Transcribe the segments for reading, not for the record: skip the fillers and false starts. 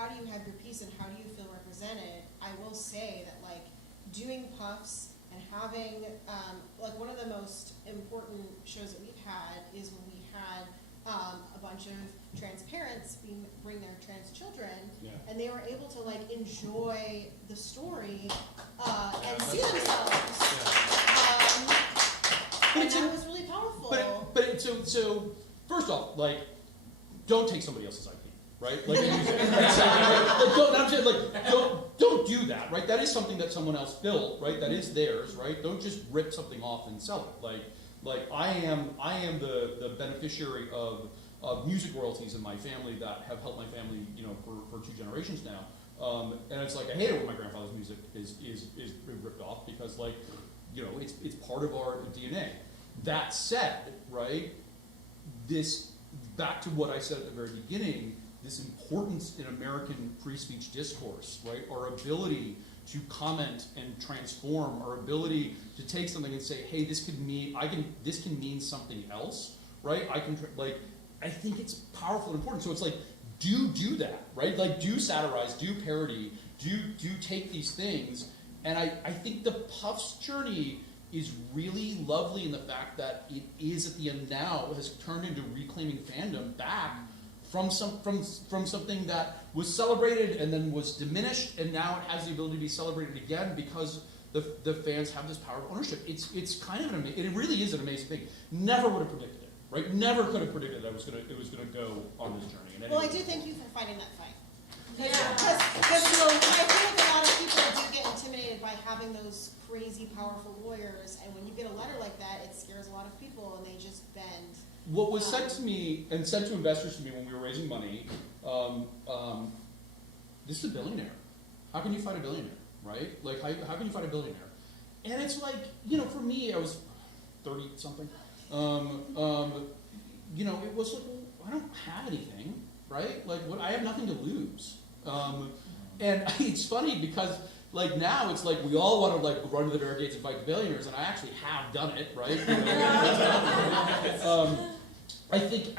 how do you have your piece and how do you feel represented, I will say that like doing puffs and having, like one of the most important shows that we've had is when we had a bunch of trans parents bring their trans children, and they were able to like enjoy the story and see themselves. And that was really powerful. But so first off, like, don't take somebody else's IP, right? Like, don't do that, right? That is something that someone else built, right? That is theirs, right? Don't just rip something off and sell it. Like I am the beneficiary of music royalties in my family that have helped my family, you know, for 2 generations now. And it's like I hate it when my grandfather's music is ripped off because, like, you know, it's part of our DNA. That said, right, this, back to what I said at the very beginning, this importance in American free speech discourse, right, our ability to comment and transform, our ability to take something and say, hey, this can mean something else, right? I think it's powerful and important. So it's like, do that, right? Like, do satirize, do parody, do take these things. And I think the Puffs journey is really lovely in the fact that it is at the end now has turned into reclaiming fandom back from something that was celebrated and then was diminished, and now it has the ability to be celebrated again because the fans have this power of ownership. It's kind of it really is an amazing thing. Never would have predicted it, right? Never could have predicted that it was gonna go on this journey. Well, I do thank you for fighting that fight. Because you know, I feel like a lot of people do get intimidated by having those crazy, powerful lawyers, and when you get a letter like that, it scares a lot of people, and they just bend. What was said to me and said to investors to me when we were raising money, this is a billionaire. How can you fight a billionaire, right? Like, how can you fight a billionaire? And it's like, you know, for me, I was 30-something. You know, it was like, well, I don't have anything, right? Like, I have nothing to lose. And it's funny because, like, now it's like we all want to like run to the barricades and fight the billionaires, and I actually have done it, right? You know, I think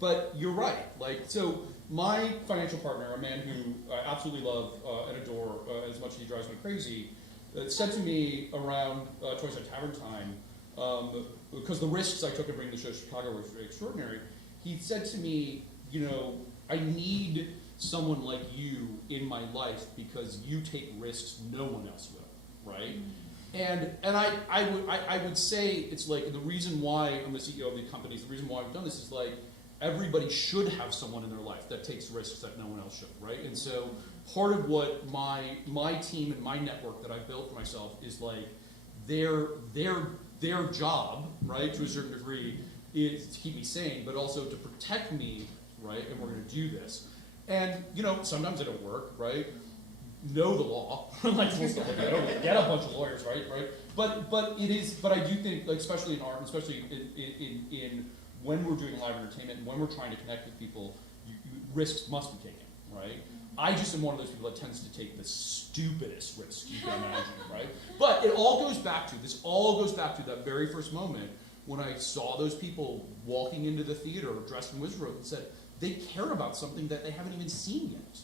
but you're right. Like, so my financial partner, a man who I absolutely love and adore as much as he drives me crazy, said to me around Twenty-Sided Tavern time, because the risks I took in bringing the show to Chicago were extraordinary. He said to me, you know, I need someone like you in my life because you take risks no one else will, right? And I would say it's like the reason why I'm the CEO of the companies, the reason why I've done this is like everybody should have someone in their life that takes risks that no one else should, right? And so part of what my team and my network that I've built for myself is like their job, right, to a certain degree, is to keep me sane, but also to protect me, right? And we're going to do this. And, you know, sometimes it'll work, right? Know the law, like stuff like that. I don't get a bunch of lawyers, right? But it is. But I do think, like, especially in art, and especially in when we're doing live entertainment and when we're trying to connect with people, risks must be taken, right? I just am one of those people that tends to take the stupidest risk you can imagine, right? But it all goes back to that very first moment when I saw those people walking into the theater dressed in wizard robes and said, they care about something that they haven't even seen yet,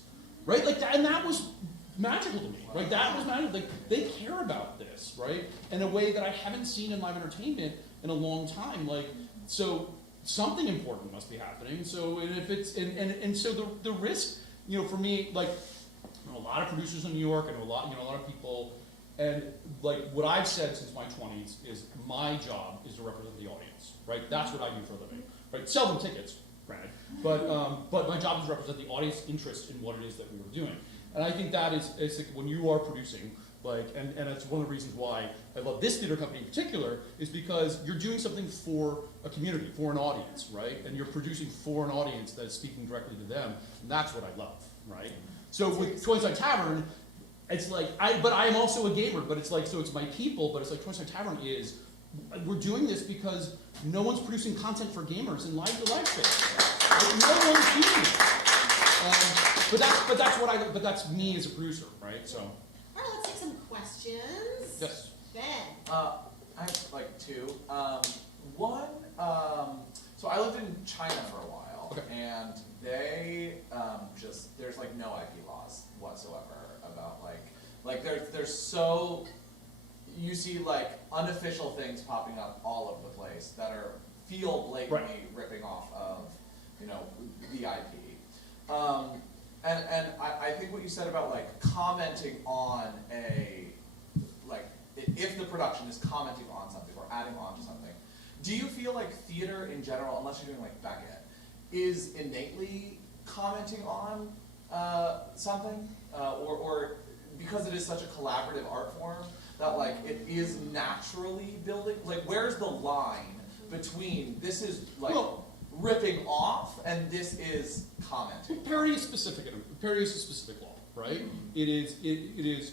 right? Like that, and that was magical to me, right? That was magical. Like, they care about this, right? In a way that I haven't seen in live entertainment in a long time. Like, so something important must be happening. So, and if it's and so the risk, you know, for me, like, I know a lot of producers in New York, I know a lot of people, and like what I've said since my 20s is my job is to represent the audience, right? That's what I do for a living, right? Sell them tickets, granted, but my job is to represent the audience interest in what it is that we were doing. And I think that is like when you are producing, like, and it's one of the reasons why I love this theater company in particular, is because you're doing something for a community, for an audience, right? And you're producing for an audience that is speaking directly to them, and that's what I love, right? So with Twenty-Sided Tavern, it's like, but I am also a gamer, but it's like, so it's my people, but it's like Twenty-Sided Tavern is, we're doing this because no one's producing content for gamers in live space. Like, no one's doing it. But that's me as a producer, right? So. All right, let's take some questions. Yes. Ben. I have like two. One, so I lived in China for a while, okay. and they there's like no IP laws whatsoever about like there's so, you see like unofficial things popping up all over the place that feel blatantly ripping off of, you know, the IP. And I think what you said about like commenting on if the production is commenting on something or adding on to something, do you feel like theater in general, unless you're doing like baguette, is innately commenting on something, or because it is such a collaborative art form that like it is naturally building? Like, where's the line between this is like ripping off and this is commenting? Well, parody is specific. Parody is a specific law, right? It is. It is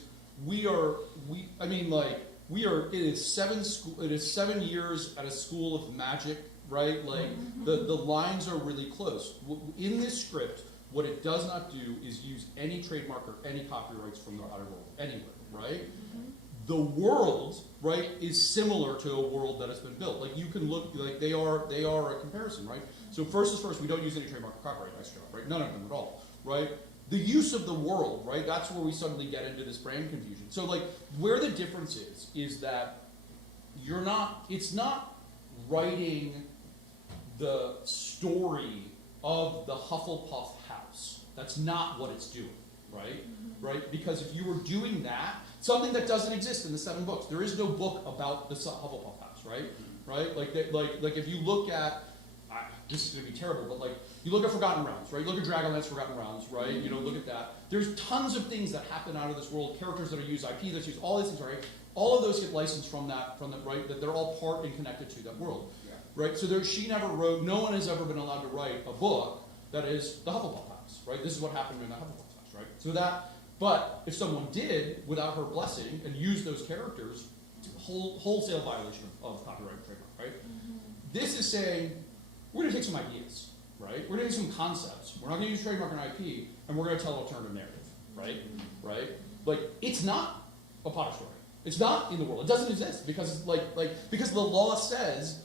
7 years at a school of magic, right? Like the lines are really close. In this script, what it does not do is use any trademark or any copyrights from the outer world anywhere, right? The world, right, is similar to a world that has been built. Like you can look, like they are a comparison, right? So first is first, we don't use any trademark or copyright, nice job, right? None of them at all, right? The use of the world, right? That's where we suddenly get into this brand confusion. So like where the difference is that it's not writing the story of the Hufflepuff house. That's not what it's doing, right? Right? Because if you were doing that, something that doesn't exist in the 7 books, there is no book about the Hufflepuff house, right? Right? Like if you look at, this is going to be terrible, but like you look at Forgotten Realms, right? You look at Dragonlance Forgotten Realms, right? You know, look at that. There's tons of things that happen out of this world, characters that are used, IP that's used, all these things, right? All of those get licensed from that, right? That they're all part and connected to that world, right? So she never wrote. No one has ever been allowed to write a book that is the Hufflepuff house, right? This is what happened in the Hufflepuff house, right? So that, but if someone did without her blessing and used those characters, wholesale violation of copyright and trademark, right? This is saying we're going to take some ideas, right? We're going to take some concepts. We're not going to use trademark and IP, and we're going to tell an alternative narrative, right? Right? Like it's not a Potter story. It's not in the world. It doesn't exist because because the law says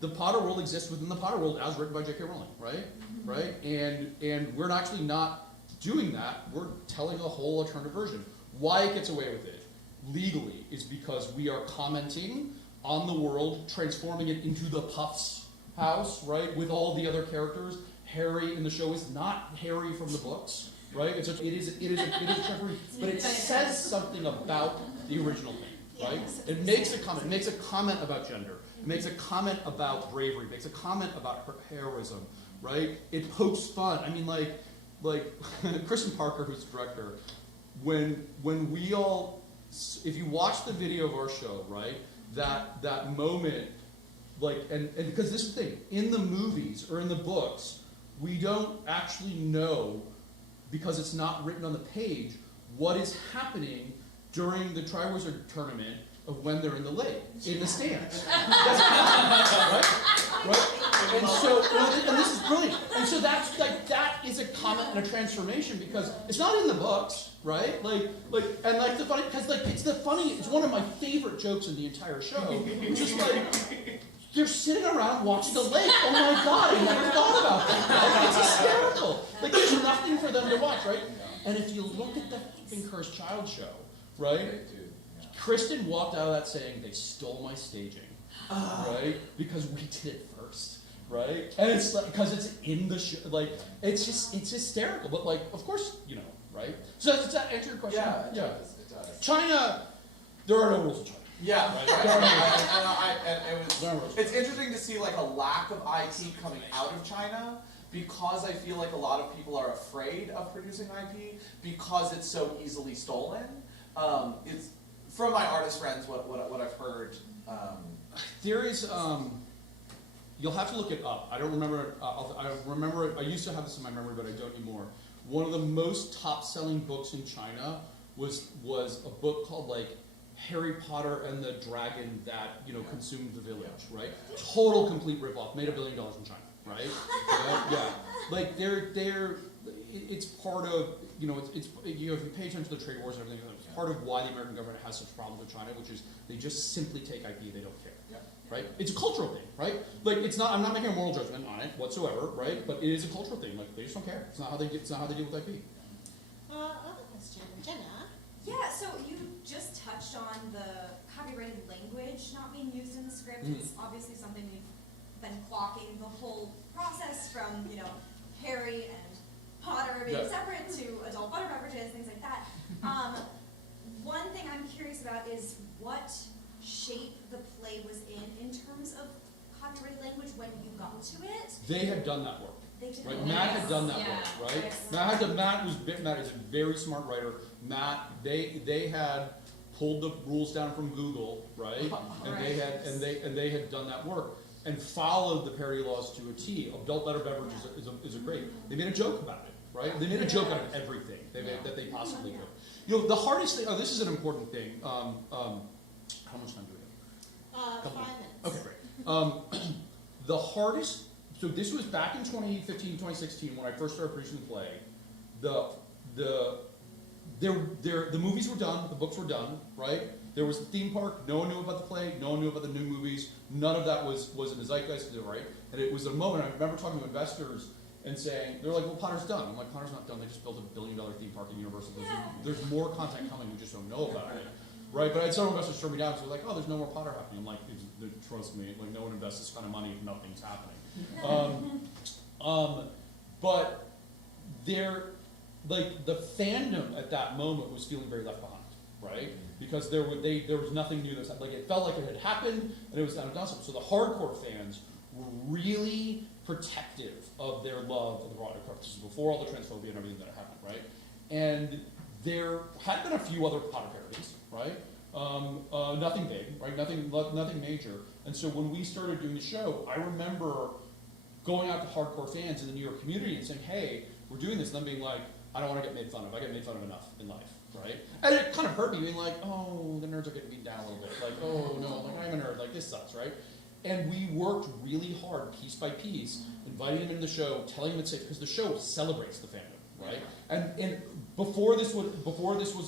the Potter world exists within the Potter world as written by J.K. Rowling, right? Right? And we're actually not doing that. We're telling a whole alternative version. Why it gets away with it legally is because we are commenting on the world, transforming it into the Puffs house, right? With all the other characters. Harry in the show is not Harry from the books, right? It is a temporary, but it says something about the original thing, right? It makes a comment. It makes a comment about gender. It makes a comment about bravery. It makes a comment about heroism, right? It pokes fun. I mean, like Kristen Parker, who's the director, when we all, if you watch the video of our show, right, that moment, like, and because this is the thing, in the movies or in the books, we don't actually know, because it's not written on the page, what is happening during the Triwizard Tournament of when they're in the lake, in the stands. Right? And so, and this is brilliant. And so that's like, that is a comment and a transformation because it's not in the books, right? And the funny, because like it's one of my favorite jokes in the entire show. Just like, they're sitting around watching the lake. Oh my God, I never thought about that. Like, it's hysterical. Like there's nothing for them to watch, right? And if you look at the fucking Cursed Child show, right? Kristen walked out of that saying, they stole my staging, right? Because we did it first, right? And it's like, because it's in the show, like, it's hysterical. But like, of course, you know, right? So does that answer your question? Yeah, it does. China, there are no rules in China. Yeah, right. It's interesting to see like a lack of IP coming out of China because I feel like a lot of people are afraid of producing IP because it's so easily stolen. It's from my artist friends what I've heard. There is you'll have to look it up. I don't remember. I remember it. I used to have this in my memory, but I don't anymore. One of the most top-selling books in China was a book called like Harry Potter and the Dragon that consumed the village, right? Total complete ripoff. Made $1 billion in China, right? Yeah. Like it's part of it's if you pay attention to the trade wars and everything, it's part of why the American government has such problems with China, which is they just simply take IP, they don't care. right? It's a cultural thing, right? Like it's not. I'm not making a moral judgment on it whatsoever, right? But it is a cultural thing. Like they just don't care. It's not how they deal with IP. Other question, Jenna. Yeah, so you just touched on the copyrighted language not being used in the script. Mhm. It's obviously something we've been clocking the whole process from, Harry and Potter being Yeah. separate to adult butter beverages, things like that. One thing I'm curious about is what shape the play was in terms of copyrighted language when you got to it. They had done that work. They did. Right, Matt had done that Yeah. work, right? Yes. Matt is a very smart writer. Matt, they had pulled the rules down from Google, right? And they had done that work and followed the parody laws to a T. Adult better beverage is a great. They made a joke about it, right? They made a joke out of everything that they possibly could. The hardest thing. Oh, this is an important thing. How much time do we have? 5 minutes. Okay, great. The hardest, so this was back in 2015, 2016 when I first started producing the play. The movies were done, the books were done, right? There was the theme park, no one knew about the play, no one knew about the new movies, none of that was in the zeitgeist, right? And it was a moment, I remember talking to investors and saying, they're like, well, Potter's done. I'm like, Potter's not done, they just built $1 billion theme park at Universal. There's more content coming, we just don't know about it. Right, but I had several investors turn me down, so they're like, oh, there's no more Potter happening. I'm like, trust me, like, no one invests this kind of money if nothing's happening. But the fandom at that moment was feeling very left behind, right? Because there was nothing new that was happening. Like, it felt like it had happened, and it was done. So the hardcore fans were really protective of their love of the Broadway characters before all the transphobia and everything that had happened, right? And there had been a few other Potter parodies, right? Nothing big, right? Nothing major. And so when we started doing the show, I remember going out to hardcore fans in the New York community and saying, hey, we're doing this, and them being like, I don't want to get made fun of. I get made fun of enough in life, right? And it kind of hurt me being like, oh, the nerds are getting beat down a little bit. Like, oh, no, like, I'm a nerd. Like, this sucks, right? And we worked really hard, piece by piece, inviting them into the show, telling them it's safe, because the show celebrates the fandom, right? And before this was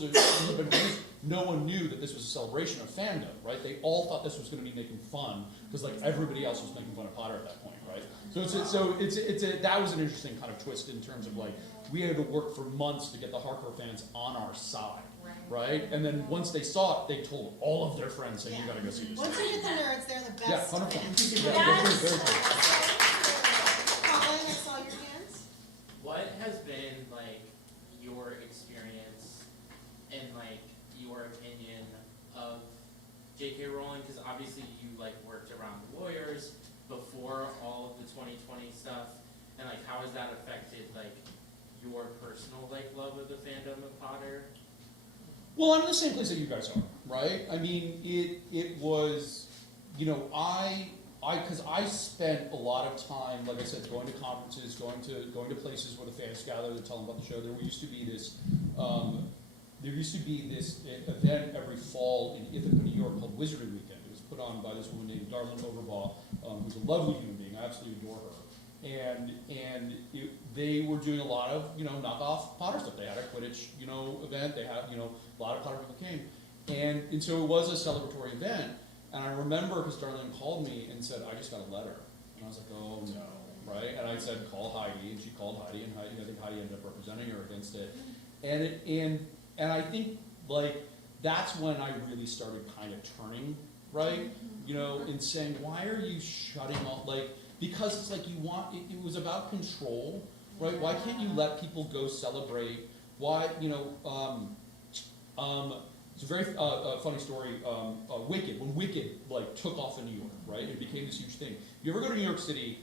released, no one knew that this was a celebration of fandom, right? They all thought this was going to be making fun, because like everybody else was making fun of Potter at that point, right? That was an interesting kind of twist in terms of like, we had to work for months to get the hardcore fans on our side, right? And then once they saw it, they told all of their friends, saying, you got to go see this. Once you get the nerds, they're the best. Yeah, 100%. fans. Yeah, very true. Colin, I saw your hands. What has been like your experience and like your opinion of J.K. Rowling? Because obviously you like worked around the lawyers before all of the 2020 stuff, and like how has that affected like your personal like love of the fandom of Potter? Well, I'm in the same place that you guys are, right? I mean, it was, because I spent a lot of time, like I said, going to conferences, going to places where the fans gather to tell them about the show. There used to be this event every fall in Ithaca, New York, called Wizardry Weekend. It was put on by this woman named Darlene Overbaugh, who's a lovely human being. I absolutely adore her. They were doing a lot of knockoff Potter stuff. They had a Quidditch event. They had a lot of Potter people came, and so it was a celebratory event. And I remember because Darlene called me and said, I just got a letter. And I was like, oh no, right? And I said, call Heidi, and she called Heidi, and I think Heidi ended up representing her against it. And I think like that's when I really started kind of turning, right? And saying, why are you shutting off, because it's like it was about control, right? Why can't you let people go celebrate? Why, it's a very funny story. Wicked, when Wicked took off in New York, right? It became this huge thing. If you ever go to New York City,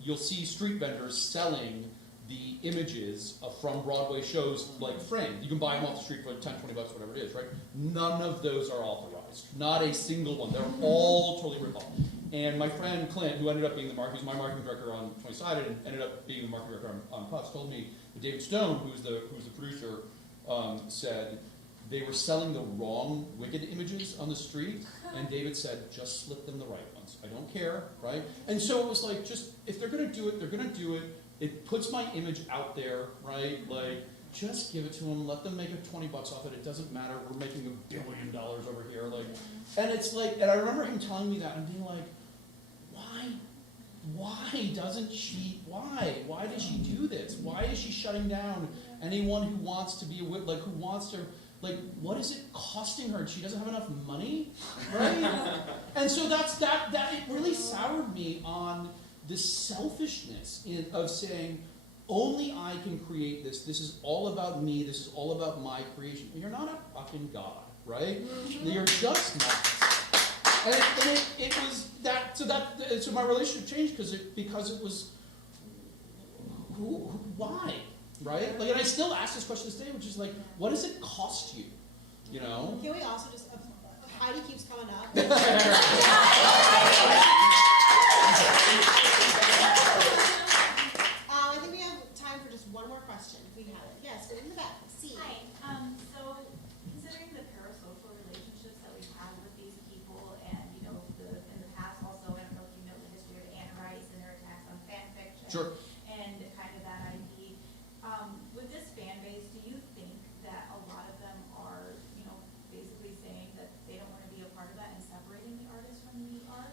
you'll see street vendors selling the images from Broadway shows framed. You can buy them off the street for $10, $20, whatever it is, right? None of those are authorized. Not a single one. They're all totally ripped off. And my friend Clint, who ended up being who's my marketing director on Twenty-Sided and ended up being the marketing director on Puffs, told me that David Stone, who's the producer, said they were selling the wrong Wicked images on the street, and David said, just slip them the right ones. I don't care, right? And so it was just, if they're going to do it, they're going to do it. It puts my image out there, right? just give it to them, let them make $20 off it, it doesn't matter, we're making $1 billion over here, like, and it's like, and I remember him telling me that and being like, why doesn't she, why does she do this? Why is she shutting down anyone who wants to be, like, who wants to, like, what is it costing her? She doesn't have enough money, right? And so that it really soured me on the selfishness of saying, only I can create this. This is all about me. This is all about my creation. You're not a fucking god, right? You're just not. And it was that. So my relationship changed because it was why, right? Like, and I still ask this question to this day, which is like, what does it cost you? You know? Can we also just Heidi keeps coming up. I think we have time for just one more question, if we have it. Yes, in the back. C. Hi. So, considering the parasocial relationships that we've had with these people, and in the past also, I don't know if you know the history of Anne Rice and their attacks on fan fiction, Sure. and kind of that IP. With this fan base, do you think that a lot of them are, basically saying that they don't want to be a part of that and separating the artist from the art?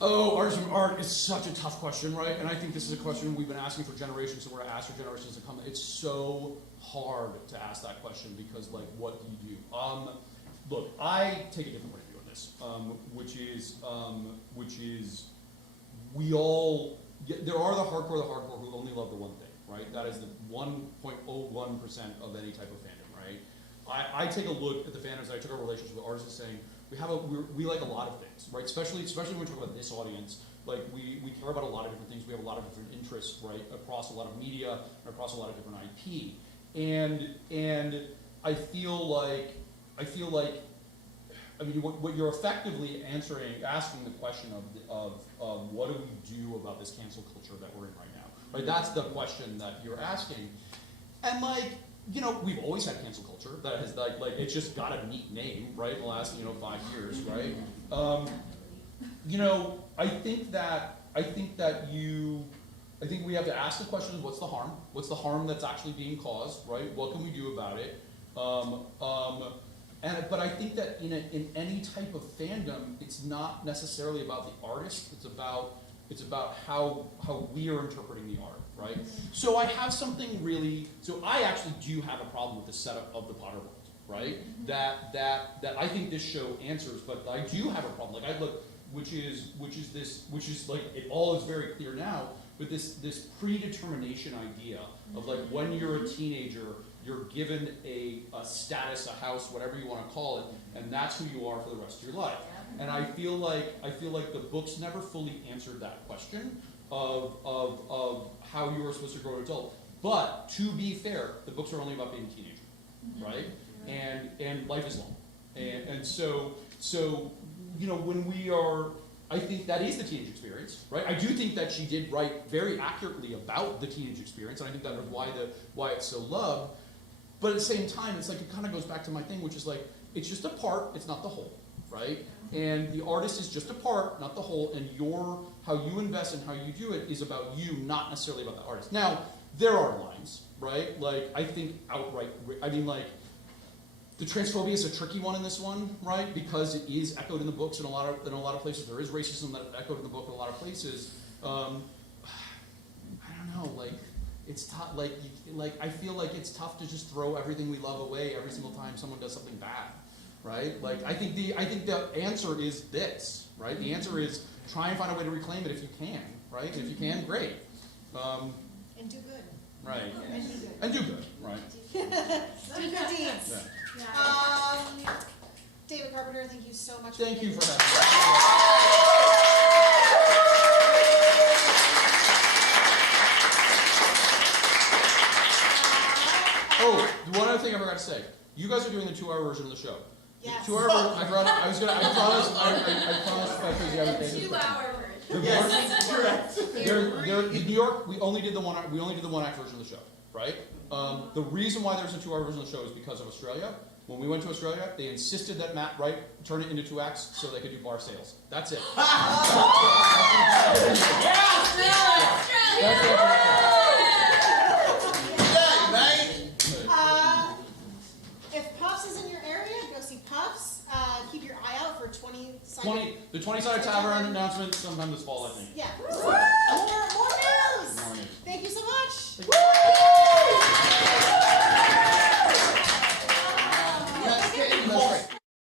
Oh, artists from art is such a tough question, right? And I think this is a question we've been asking for generations, and we're asked for generations to come. It's so hard to ask that question because, like, what do you do? Look, I take a different point of view on this, which is we all there are the hardcore who only love the one thing, right? That is the 1.01% of any type of fandom, right? I take a look at the fandoms. I took our relationship with artists saying we like a lot of things, right? Especially when we talk about this audience, like we care about a lot of different things. We have a lot of different interests, right, across a lot of media and across a lot of different IP. And I feel like what you're effectively asking the question of what do we do about this cancel culture that we're in right now, right? That's the question that you're asking, and like. We've always had cancel culture that has like it's just got a neat name, right? In the last 5 years, right? I think we have to ask the question: what's the harm? What's the harm that's actually being caused, right? What can we do about it? But I think that in any type of fandom, it's not necessarily about the artist. It's about how we are interpreting the art, right? So I have something really. So I actually do have a problem with the setup of the Potter world, right? That I think this show answers, but I do have a problem. Like I look, which is like it all is very clear now. But this predetermination idea of like when you're a teenager, you're given a status, a house, whatever you want to call it, and that's who you are for the rest of your life. And I feel like the books never fully answered that question of how you are supposed to grow an adult. But to be fair, the books are only about being a teenager, right? And life is long, and so when we are. I think that is the teenage experience, right? I do think that she did write very accurately about the teenage experience, and I think that is why it's so loved. But at the same time, it's like it kind of goes back to my thing, which is like it's just a part, it's not the whole, right? And the artist is just a part, not the whole. And how you invest and how you do it is about you, not necessarily about the artist. Now there are lines, right? Like I think outright. I mean, like. The transphobia is a tricky one in this one, right? Because it is echoed in the books in a lot of places. There is racism that is echoed in the book in a lot of places. I don't know, like it's tough. Like I feel like it's tough to just throw everything we love away every single time someone does something bad, right? Like I think the answer is this, right? The answer is try and find a way to reclaim it if you can, right? And if you can, great. And do good. Right. And do good. And do good, right? Do good deeds. Yeah. David Carpenter, thank you so much. Thank you for having me. Oh, one other thing I forgot to say. You guys are doing the 2-hour version of the show. Yes. 2-hour version. I promised if I could the other thing. 2-hour version. Yes, correct. In New York, we only did the one act version of the show, right? The reason why there's a 2-hour version of the show is because of Australia. When we went to Australia, they insisted that Matt Wright turn it into 2 acts so they could do bar sales. That's it. Yeah, Australia! That's it. Yeah, mate! The 20-Sided Tavern announcement sometime this fall, I think. Yeah. More news. More news. Thank you so much. Thank you.